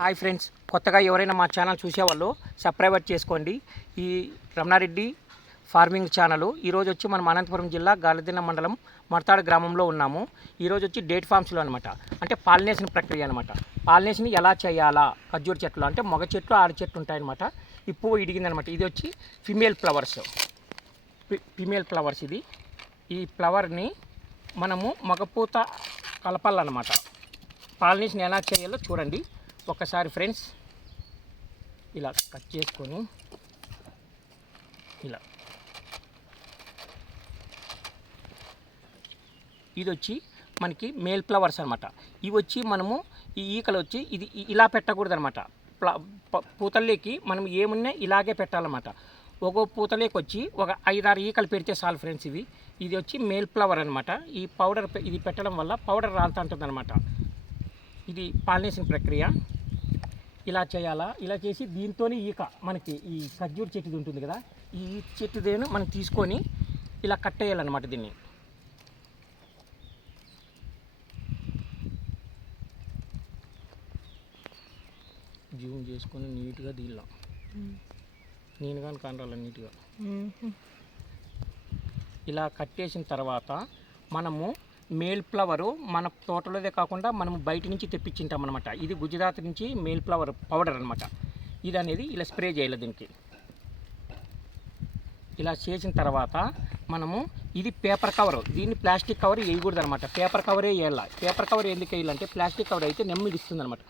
Hi friends, కొత్తగా ఎవరైనా మా ఛానల్ చూసేవాళ్ళు సబ్స్క్రైబ్ చేసుకోండి. ఈ రమణారెడ్డి ఫార్మింగ్ ఛానల్. ఈరోజు వచ్చి మనం అనంతపురం జిల్లా గాలిదిన్న మండలం మర్తాడు గ్రామంలో ఉన్నాము. ఈరోజు వచ్చి డేట్ ఫామ్స్లో అనమాట, అంటే పాలినేషన్ ప్రక్రియ అనమాట. పాలినేషన్ ఎలా చేయాలా, ఖర్జూర చెట్లు అంటే మగ చెట్లు ఆడ చెట్లు ఉంటాయన్నమాట. ఈ పువ్వు ఇడిగిందనమాట. ఇది వచ్చి ఫిమేల్ ఫ్లవర్స్ ఇది. ఈ ఫ్లవర్ని మనము మగపూత కలపాలన్నమాట. పాలినేషన్ ఎలా చేయాలో చూడండి ఒకసారి ఫ్రెండ్స్. ఇలా కట్ చేసుకొని ఇలా ఇది వచ్చి మనకి మేల్ ఫ్లవర్స్ అనమాట. ఇవి వచ్చి మనము ఈ ఈకలు వచ్చి ఇది ఇలా పెట్టకూడదు అనమాట. పూతల్లోకి మనం ఏమున్నా ఇలాగే పెట్టాలన్నమాట. ఒక పూతలేకి వచ్చి ఒక 5-6 ఈకలు పెడితే చాలు ఫ్రెండ్స్. ఇది వచ్చి మేల్ ఫ్లవర్ అనమాట. ఈ పౌడర్ ఇది పెట్టడం వల్ల పౌడర్ రాలుతూ ఉంటుంది అనమాట. ఇది పాలినేషన్ ప్రక్రియ. ఇలా చేయాలా, ఇలా చేసి దీంతోనే ఈక మనకి ఈ ఖర్జూర చెట్టుది ఉంటుంది కదా, ఈ చెట్టుదేను మనం తీసుకొని ఇలా కట్టేయాలన్నమాట. దీన్ని జూమ్ చేసుకొని నీట్గా దీనిలో నేను కానీ కనరాలి నీట్గా ఇలా కట్టేసిన తర్వాత మనము మేల్ ఫ్లవరు మన తోటలోదే కాకుండా మనం బయట నుంచి తెప్పించింటాం అనమాట. ఇది గుజరాత్ నుంచి మేల్ ఫ్లవర్ పౌడర్ అనమాట. ఇది అనేది ఇలా స్ప్రే చేయాలి దీనికి. ఇలా చేసిన తర్వాత మనము ఇది పేపర్ కవరు, దీన్ని ప్లాస్టిక్ కవర్ వేయకూడదు అనమాట. పేపర్ కవరే వేయాలి. పేపర్ కవర్ ఎందుకు వేయాలంటే ప్లాస్టిక్ కవర్ అయితే నెమ్మిడిస్తుంది అనమాట.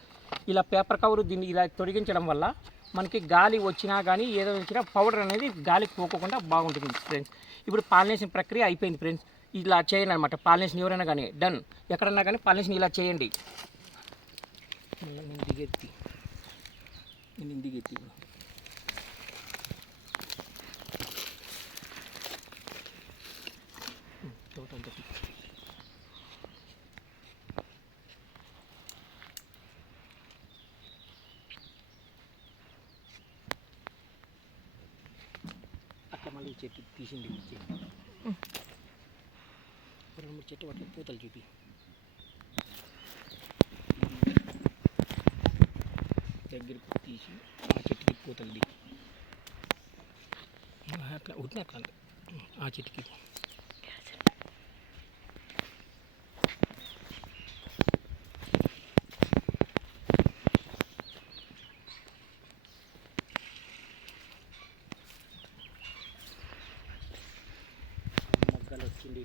ఇలా పేపర్ కవరు దీన్ని ఇలా తొలగించడం వల్ల మనకి గాలి వచ్చినా కానీ ఏదో వచ్చినా పౌడర్ అనేది గాలికి పోకుండా బాగుంటుంది ఫ్రెండ్స్. ఇప్పుడు పాలినేషన్ ప్రక్రియ అయిపోయింది ఫ్రెండ్స్. ఇలా చేయండి అనమాట. పాలినేషన్ ఎవరైనా కానీ డన్, ఎక్కడన్నా కానీ పాలినేషన్ ఇలా చేయండి. నేను దిగెత్తి టోటల్ అట్లా మళ్ళీ చెట్టు తీసిండి. 2-3 చెట్టు వాటి పూతలు చూపి. దగ్గరికి తీసి ఆ చెట్టుకి పూతలు దిగి అట్లా ఉట్టిన అట్లా ఆ చెట్టుకి మొగ్గలు వచ్చింది.